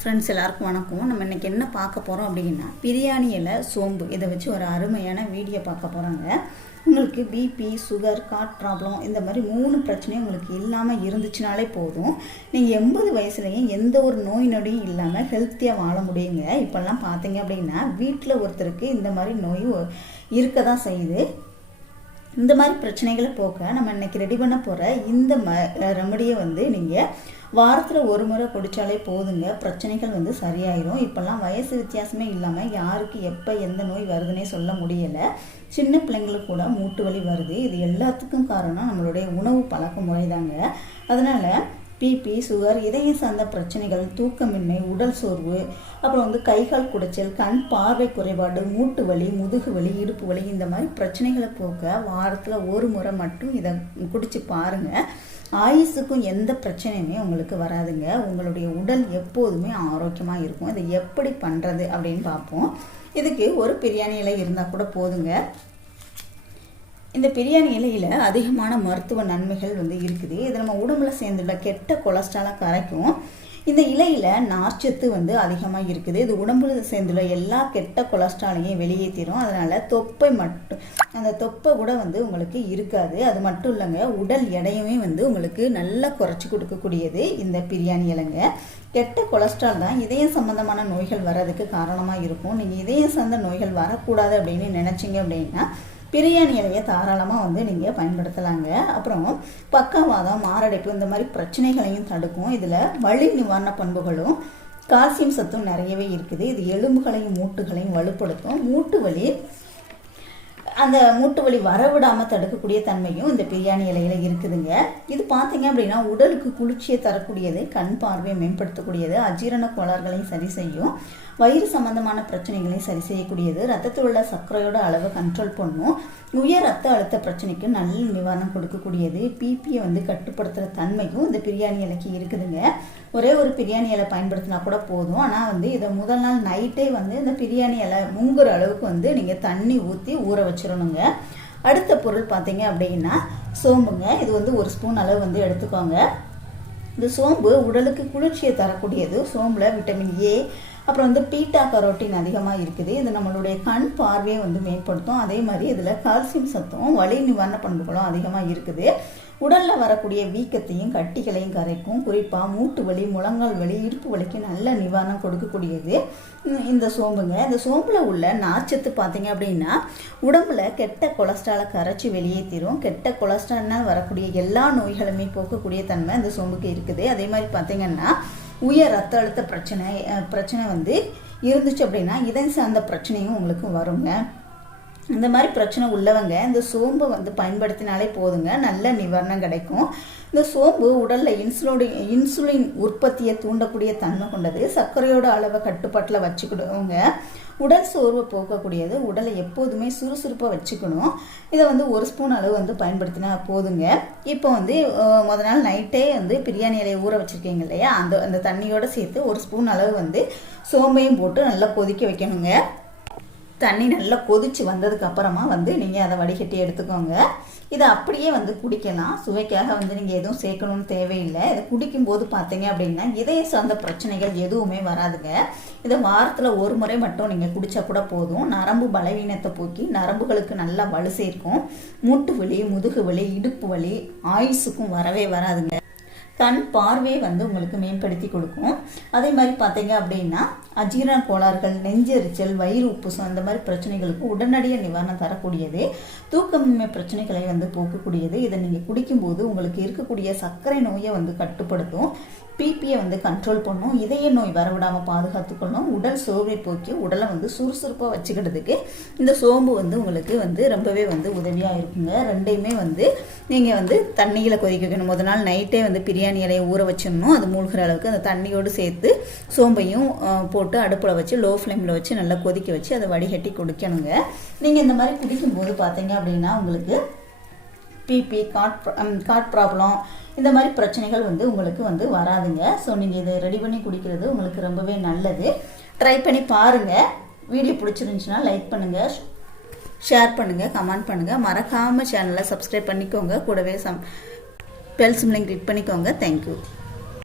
Friends எல்லாருக்கும் வணக்கம். நம்ம இன்றைக்கி என்ன பார்க்க போகிறோம் அப்படின்னா பிரியாணி இலை சோம்பு. இதை வச்சு ஒரு அருமையான வீடியோ பார்க்க போகிறாங்க உங்களுக்கு பிபி சுகர் கார்ட் ப்ராப்ளம் இந்த மாதிரி மூணு பிரச்சனையும் உங்களுக்கு இல்லாமல் இருந்துச்சுனாலே போதும். நீங்கள் எண்பது வயசுலேயும் எந்த ஒரு நோய் நொடியும் இல்லாமல் ஹெல்த்தியாக வாழ முடியுங்க. இப்போல்லாம் பார்த்தீங்க அப்படின்னா வீட்டில் ஒருத்தருக்கு இந்த மாதிரி நோய் இருக்க தான் செய்யுது. இந்த மாதிரி பிரச்சனைகளை போக்க நம்ம இன்னைக்கு ரெடி பண்ண போகிற இந்த ம ரெமடியை வந்து நீங்கள் வாரத்தில் ஒரு முறை குடித்தாலே போதுங்க. பிரச்சனைகள் வந்து சரியாயிரும். இப்போல்லாம் வயசு வித்தியாசமே இல்லாமல் யாருக்கு எப்போ எந்த நோய் வருதுன்னே சொல்ல முடியலை. சின்ன பிள்ளைங்களுக்கு கூட மூட்டு வலி வருது. இது எல்லாத்துக்கும் காரணம் நம்மளுடைய உணவு பழக்க முறை தாங்க அதனால் பிபி சுகர் இதயம் சார்ந்த பிரச்சனைகள் தூக்கமின்மை உடல் சோர்வு அப்புறம் வந்து கைகால் குடைச்சல் கண் பார்வை குறைபாடு மூட்டு வலி முதுகு வலி இடுப்பு வலி இந்த மாதிரி பிரச்சனைகளை போக்க வாரத்தில் ஒரு முறை மட்டும் இதை குடிச்சு பாருங்கள் ஆயுசுக்கும் எந்த பிரச்சனையுமே உங்களுக்கு வராதுங்க. உங்களுடைய உடல் எப்போதுமே ஆரோக்கியமாக இருக்கும். இதை எப்படி பண்ணுறது அப்படின்னு பார்ப்போம். இதுக்கு ஒரு பிரியாணி இலை இருந்தால் கூட போதுங்க. இந்த பிரியாணி இலையில் அதிகமான மருத்துவ நன்மைகள் வந்து இருக்குது. இது நம்ம உடம்புல சேர்ந்துள்ள கெட்ட கொலஸ்ட்ராலாக கரைக்கும். இந்த இலையில் நார்ச்சத்து வந்து அதிகமாக இருக்குது. இது உடம்புல சேர்ந்துள்ள எல்லா கெட்ட கொலஸ்ட்ராலையும் வெளியேற்றிடும் அதனால் தொப்பை மட்டும் அந்த தொப்பை கூட வந்து உங்களுக்கு இருக்காது. அது மட்டும் இல்லைங்க உடல் எடையுமே வந்து உங்களுக்கு நல்லா குறைச்சி கொடுக்கக்கூடியது இந்த பிரியாணி இலைங்க. கெட்ட கொலஸ்ட்ரால் தான் இதயம் சம்மந்தமான நோய்கள் வர்றதுக்கு காரணமாக இருக்கும். நீங்கள் இதயம் சார்ந்த நோய்கள் வரக்கூடாது அப்படின்னு நினச்சிங்க அப்படின்னா பிரியாணி இலையை தாராளமாக வந்து நீங்கள் பயன்படுத்தலாங்க. அப்புறம் பக்கவாதம் மாரடைப்பு இந்த மாதிரி பிரச்சனைகளையும் தடுக்கும். இதில் வலி நிவாரண பண்புகளும் கால்சியம் சத்தும் நிறையவே இருக்குது. இது எலும்புகளையும் மூட்டுகளையும் வலுப்படுத்தும். மூட்டு வலி அந்த மூட்டு வலி வரவிடாமல் தடுக்கக்கூடிய தன்மையும் இந்த பிரியாணி இலையில் இருக்குதுங்க. இது பார்த்தீங்க அப்படின்னா உடலுக்கு குளிர்ச்சியை தரக்கூடியது கண் பார்வையை மேம்படுத்தக்கூடியது அஜீரண கோளாறுகளையும் சரி செய்யும் வயிறு சம்பந்தமான பிரச்சனைகளையும் சரி செய்யக்கூடியது ரத்தத்தில் உள்ள சர்க்கரையோட அளவை கண்ட்ரோல் பண்ணும் உயர் ரத்த அழுத்த பிரச்சனைக்கு நல்ல நிவாரணம் கொடுக்கக்கூடியது பிபியை வந்து கட்டுப்படுத்துகிற தன்மையும் இந்த பிரியாணி இலைக்கு இருக்குதுங்க. ஒரே ஒரு பிரியாணி இலை பயன்படுத்தினா கூட போதும். ஆனால் வந்து இதை முதல் நாள் நைட்டே வந்து இந்த பிரியாணி இலை முங்குற அளவுக்கு வந்து நீங்கள் தண்ணி ஊற்றி ஊற வச்சு வச்சிடணுங்க அடுத்த பொருள் பார்த்தீங்க அப்படின்னா சோம்புங்க. இது வந்து ஒரு ஸ்பூன் அளவு வந்து எடுத்துக்கோங்க. இந்த சோம்பு உடலுக்கு குளிர்ச்சியை தரக்கூடியது. சோம்பில் விட்டமின் ஏ அப்புறம் வந்து பீட்டா கரோட்டின் அதிகமாக இருக்குது. இது நம்மளுடைய கண் பார்வையை வந்து மேம்படுத்தும். அதே மாதிரி இதில் கால்சியம் சத்தும் வலி நிவாரண பண்புகளும் அதிகமாக இருக்குது. உடலில் வரக்கூடிய வீக்கத்தையும் கட்டிகளையும் கரைக்கும். குறிப்பாக மூட்டு வலி முழங்கால் வலி இடுப்பு வலிக்கு நல்ல நிவாரணம் கொடுக்கக்கூடியது. இந்த சோம்புங்க. இந்த சோம்பில் உள்ள நாச்சத்து பார்த்தீங்க அப்படின்னா உடம்புல கெட்ட கொலஸ்ட்ராலை கரைச்சி தீரும் கெட்ட கொலஸ்ட்ரால்னால் வரக்கூடிய எல்லா நோய்களுமே போக்கக்கூடிய தன்மை இந்த சோம்புக்கு இருக்குது. அதே மாதிரி பார்த்தீங்கன்னா உயர் ரத்த அழுத்த பிரச்சனை பிரச்சனை வந்து இருந்துச்சு அப்படின்னா இதன் சார்ந்த பிரச்சனையும் உங்களுக்கு வருங்க. இந்த மாதிரி பிரச்சனை உள்ளவங்க இந்த சோம்பை வந்து பயன்படுத்தினாலே போதுங்க. நல்ல நிவாரணம் கிடைக்கும். இந்த சோம்பு உடலில் இன்சுலோடி இன்சுலின் உற்பத்தியை தூண்டக்கூடிய தன்மை கொண்டது. சர்க்கரையோட அளவை கட்டுப்பாட்டில் வச்சுக்கிடுவோங்க. உடல் சோர்வை போக்கக்கூடியது. உடலை எப்போதுமே சுறுசுறுப்பாக வச்சுக்கணும். இதை வந்து ஒரு ஸ்பூன் அளவு வந்து பயன்படுத்தினா போதுங்க. இப்போ வந்து முத நாள் நைட்டே வந்து பிரியாணி இலையை ஊற வச்சுருக்கீங்க இல்லையா? அந்த அந்த தண்ணியோடு சேர்த்து ஒரு ஸ்பூன் அளவு வந்து சோம்பையும் போட்டு நல்லா கொதிக்க வைக்கணுங்க. தண்ணி நல்லா கொதிச்சு வந்ததுக்கு அப்புறமா வந்து நீங்கள் அதை வடிகட்டி எடுத்துக்கோங்க. இதை அப்படியே வந்து குடிக்கலாம். சுவைக்காக வந்து நீங்கள் எதுவும் சேர்க்கணும்னு தேவையில்லை. இதை குடிக்கும்போது பார்த்தீங்க அப்படின்னா இதய சார்ந்த பிரச்சனைகள் எதுவுமே வராதுங்க. இதை வாரத்தில் ஒரு முறை மட்டும் நீங்கள் குடித்தா கூட போதும். நரம்பு பலவீனத்தை போக்கி நரம்புகளுக்கு நல்லா வலு சேர்க்கும். மூட்டு வலி முதுகு வலி இடுப்பு வலி ஆயுசுக்கும் வரவே வராதுங்க. கண் பார்வையை வந்து உங்களுக்கு மேம்படுத்தி கொடுக்கும். அதே மாதிரி பார்த்தீங்க அப்படின்னா அஜீரண கோளாறுகள் நெஞ்செரிச்சல் வயிறு உப்புசம் அந்த மாதிரி பிரச்சனைகளுக்கு உடனடியாக நிவாரணம் தரக்கூடியது. தூக்கமின்மை பிரச்சனைகளை வந்து போக்கக்கூடியது. இதை நீங்கள் குடிக்கும்போது உங்களுக்கு இருக்கக்கூடிய சர்க்கரை நோயை வந்து கட்டுப்படுத்தும். பிபியை வந்து கண்ட்ரோல் பண்ணும். இதய நோய் வரவிடாமல் பாதுகாத்துக்கணும் உடல் சோர்வை போக்கி உடலை வந்து சுறுசுறுப்பாக வச்சுக்கிறதுக்கு இந்த சோம்பு வந்து உங்களுக்கு வந்து ரொம்பவே வந்து உதவியாக இருக்குங்க. ரெண்டையுமே வந்து நீங்கள் வந்து தண்ணியில் கொதிக்க வைக்கணும். முதல் நாள் நைட்டே வந்து பிரியாணி இலையை ஊற வச்சிடணும். அது மூழ்கிற அளவுக்கு அந்த தண்ணியோடு சேர்த்து சோம்பையும் போட்டு அடுப்பில் வச்சு லோ ஃப்ளேமில் வச்சு நல்லா கொதிக்க வச்சு அதை வடிகட்டி குடிக்கணுங்க. நீங்கள் இந்த மாதிரி குடிக்கும்போது பார்த்தீங்க அப்படின்னா உங்களுக்கு பிபி காட் காட் ப்ராப்ளம் இந்த மாதிரி பிரச்சனைகள் வந்து உங்களுக்கு வந்து வராதுங்க. ஸோ நீங்கள் இதை ரெடி பண்ணி குடிக்கிறது உங்களுக்கு ரொம்பவே நல்லது. ட்ரை பண்ணி பாருங்கள் வீடியோ பிடிச்சிருந்துச்சுன்னா லைக் பண்ணுங்கள் ஷேர் பண்ணுங்கள் கமெண்ட் பண்ணுங்கள் மறக்காமல் சேனலை சப்ஸ்கிரைப் பண்ணிக்கோங்க. கூடவே சம் பெல் சிம்லிங் கிளிக் பண்ணிக்கோங்க. Thank you